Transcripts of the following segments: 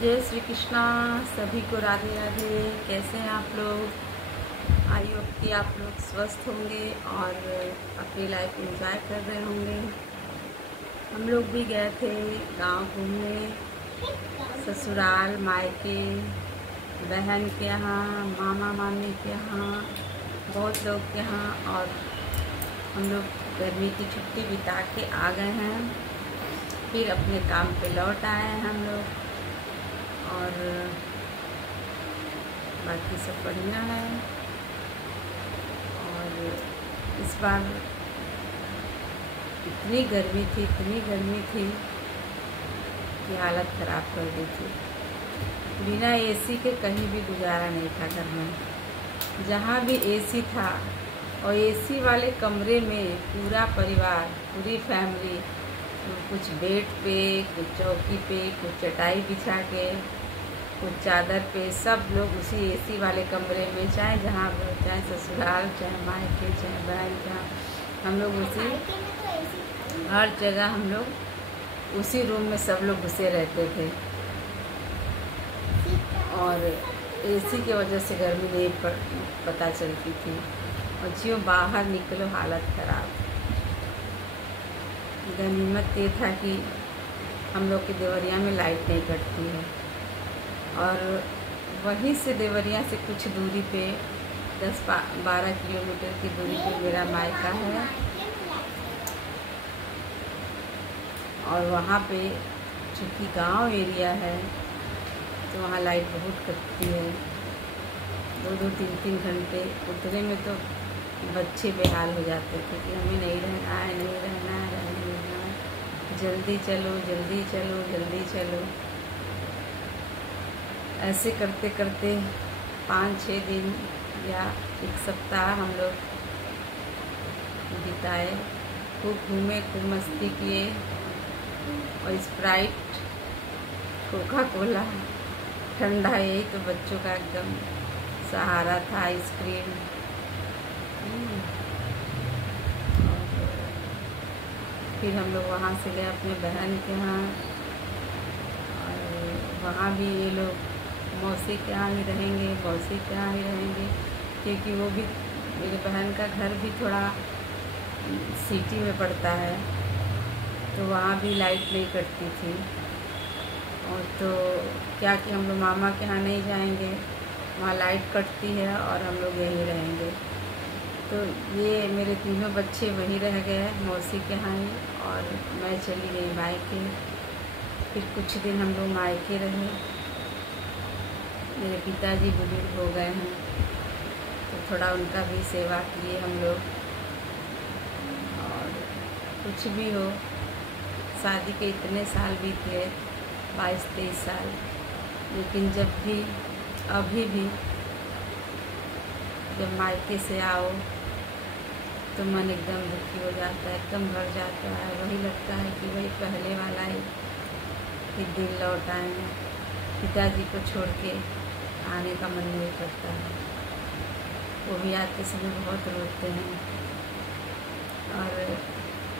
जय श्री कृष्णा। सभी को राधे राधे। कैसे हैं आप लोग? आई होप कि आप लोग स्वस्थ होंगे और अपनी लाइफ एंजॉय कर रहे होंगे। हम लोग भी गए थे गांव घूमने, ससुराल, मायके, बहन के यहाँ, मामा मामी के यहाँ, बहुत लोग के यहाँ। और हम लोग गर्मी की छुट्टी बिता के आ गए हैं। फिर अपने काम पे लौट आए हैं हम लोग। और बाकी सब बढ़िया है। और इस बार इतनी गर्मी थी कि हालत ख़राब कर दी थी। बिना एसी के कहीं भी गुजारा नहीं था घर में। जहाँ भी एसी था और एसी वाले कमरे में पूरा परिवार, पूरी फैमिली, कुछ बेड पे, कुछ चौकी पे, कुछ चटाई बिछा के, कुछ चादर पे, सब लोग उसी एसी वाले कमरे में, चाहे जहाँ, चाहे ससुराल, चाहे मायके, चाहे बहन, जहाँ हम लोग उसी, हर जगह हम लोग उसी रूम में सब लोग घुसे रहते थे। और एसी की वजह से गर्मी नहीं पता चलती थी। और जियो बाहर निकलो हालत ख़राब। गनीमत ये था कि हम लोग की देवरिया में लाइट नहीं कटती है। और वहीं से देवरिया से कुछ दूरी पे 10-12 किलोमीटर की दूरी पे मेरा मायका है। और वहाँ पे चूँकि गांव एरिया है तो वहाँ लाइट बहुत कटती है, 2-2, 3-3 घंटे। उतने में तो बच्चे बेहाल हो जाते थे कि हमें नहीं रहना है, नहीं रहना है, रहना है, जल्दी चलो, जल्दी चलो, जल्दी चलो। ऐसे करते करते 5-6 दिन या 1 सप्ताह हम लोग बिताए। खूब घूमे, खूब मस्ती किए। और स्प्राइट, कोका कोला, ठंडा, यही तो बच्चों का एकदम सहारा था। आइसक्रीम। फिर हम लोग वहाँ से गए अपने बहन के यहाँ। और वहाँ भी ये लोग मौसी के यहाँ ही रहेंगे, मौसी के यहाँ ही रहेंगे, क्योंकि वो भी, मेरे बहन का घर भी थोड़ा सिटी में पड़ता है, तो वहाँ भी लाइट नहीं कटती थी। और तो क्या कि हम लोग मामा के यहाँ नहीं जाएंगे, वहाँ लाइट कटती है और हम लोग यहीं रहेंगे। तो ये मेरे तीनों बच्चे वहीं रह गए मौसी के यहाँ ही, और मैं चली गई मायके। फिर कुछ दिन हम लोग मायके रहे। मेरे पिताजी बुजुर्ग हो गए हैं तो थोड़ा उनका भी सेवा किए हम लोग। और कुछ भी हो, शादी के इतने साल बीत गए, 22-23 साल, लेकिन जब भी, अभी भी जब मायके से आओ तो मन एकदम दुखी हो जाता है, एकदम भर जाता है। वही लगता है कि वही पहले वाला ही दिन लौट आए हैं। पिताजी को छोड़ के आने का मन नहीं करता है। वो भी आते समय बहुत रोते हैं। और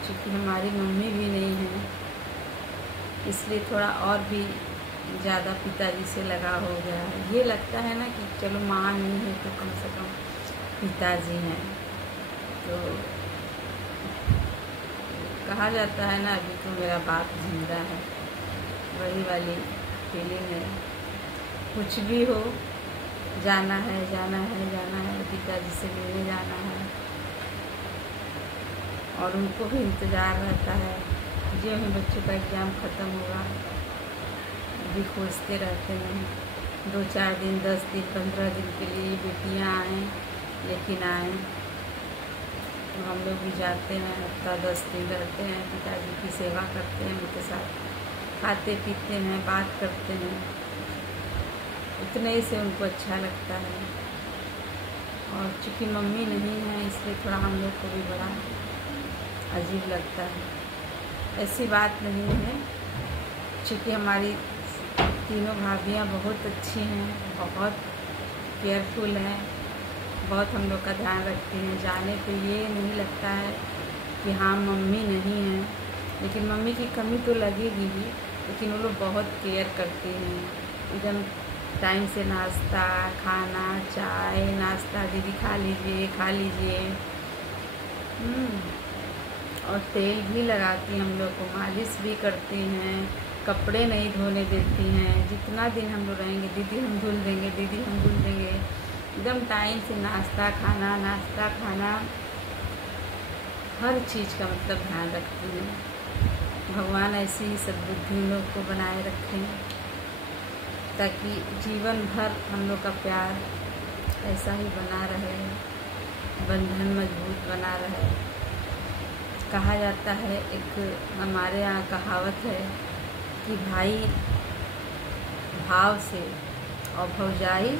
चूँकि हमारी मम्मी भी नहीं है, इसलिए थोड़ा और भी ज़्यादा पिताजी से लगाव हो गया है। ये लगता है ना कि चलो माँ नहीं है तो कम से कम पिताजी हैं। तो कहा जाता है ना, अभी तो मेरा बाप जिंदा है, वही वाली फीलिंग है। कुछ भी हो, जाना है, जाना है, जाना है, पिताजी से मिलने जाना है। और उनको भी इंतज़ार रहता है। जो ही बच्चों का एग्ज़ाम ख़त्म होगा, भी खोजते रहते हैं 2-4 दिन, 10 दिन, 15 दिन के लिए बेटियाँ आएँ, लेकिन आएँ। तो हम लोग भी जाते हैं, हफ्ता 10 दिन रहते हैं, पिताजी की सेवा करते हैं, उनके साथ खाते पीते हैं, बात करते हैं। उतने ही से उनको अच्छा लगता है। और चूँकि मम्मी नहीं है, इसलिए थोड़ा हम लोग को भी बड़ा अजीब लगता है। ऐसी बात नहीं है, चूँकि हमारी तीनों भाभियाँ बहुत अच्छी हैं, बहुत केयरफुल हैं, बहुत हम लोग का ध्यान रखती हैं। जाने पे ये नहीं लगता है कि हाँ मम्मी नहीं है, लेकिन मम्मी की कमी तो लगेगी ही। लेकिन वो लोग बहुत केयर करती हैं। एकदम टाइम से नाश्ता, खाना, चाय, नाश्ता, दीदी खा लीजिए, खा लीजिए। और तेल भी लगाती हैं, हम लोग को मालिश भी करती हैं, कपड़े नहीं धोने देती हैं। जितना दिन हम लोग रहेंगे, दीदी हम धुल देंगे, दीदी हम धुल देंगे। एकदम टाइम से नाश्ता खाना, नाश्ता खाना, हर चीज़ का मतलब ध्यान रखती हैं। भगवान ऐसी ही सद्बुद्धि हम लोग को बनाए रखें, ताकि जीवन भर हम लोग का प्यार ऐसा ही बना रहे, बंधन मजबूत बना रहे। कहा जाता है, एक हमारे यहाँ कहावत है कि भाई भाव से और भौजाई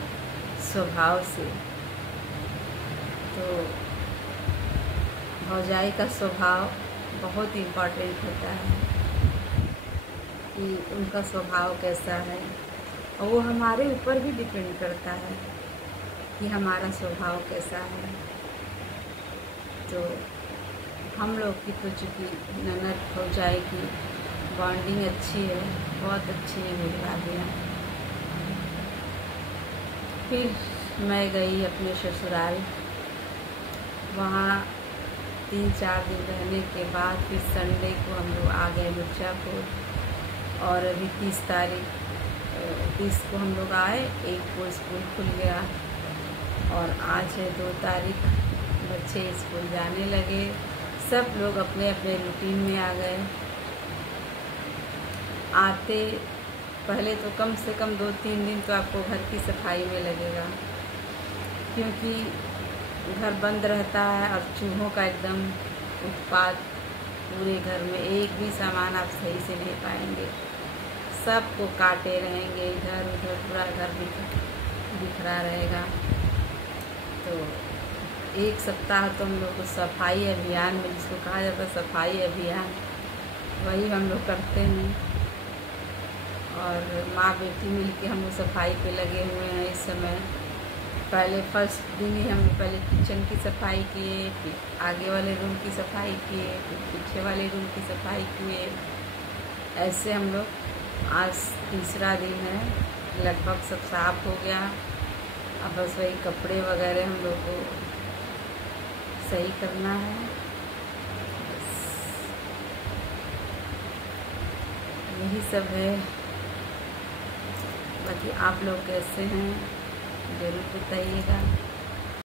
स्वभाव से। तो भौजाई का स्वभाव बहुत इम्पोर्टेंट होता है कि उनका स्वभाव कैसा है, और वो हमारे ऊपर भी डिपेंड करता है कि हमारा स्वभाव कैसा है। तो हम लोग की तो चूँकि ननद भौजाई की बॉन्डिंग अच्छी है, बहुत अच्छी है मेरी भाभियाँ। फिर मैं गई अपने ससुराल। वहाँ 3-4 दिन रहने के बाद फिर संडे को हम लोग आ गए मिर्ज़ापुर। और अभी 30 को हम लोग आए, 1 को स्कूल खुल गया और आज है 2 तारीख। बच्चे स्कूल जाने लगे, सब लोग अपने अपने रूटीन में आ गए। आते पहले तो कम से कम 2-3 दिन तो आपको घर की सफाई में लगेगा, क्योंकि घर बंद रहता है और चूहों का एकदम उत्पात पूरे घर में। एक भी सामान आप सही से नहीं पाएंगे, सबको काटे रहेंगे, इधर उधर पूरा घर बिखरा रहेगा। तो 1 सप्ताह तो हम लोग को सफाई अभियान में, जिसको कहा जाता है सफाई अभियान, वही हम लोग करते हैं। और माँ बेटी मिल के हम लोग सफाई पे लगे हुए हैं इस समय। पहले फर्स्ट दिन ही हम पहले किचन की सफाई किए, फिर आगे वाले रूम की सफाई किए, फिर पीछे वाले रूम की सफाई किए। ऐसे हम लोग आज तीसरा दिन है, लगभग सब साफ हो गया। अब बस वही कपड़े वगैरह हम लोग को सही करना है। यही सब है। बाकी आप लोग कैसे हैं ज़रूर बताइएगा।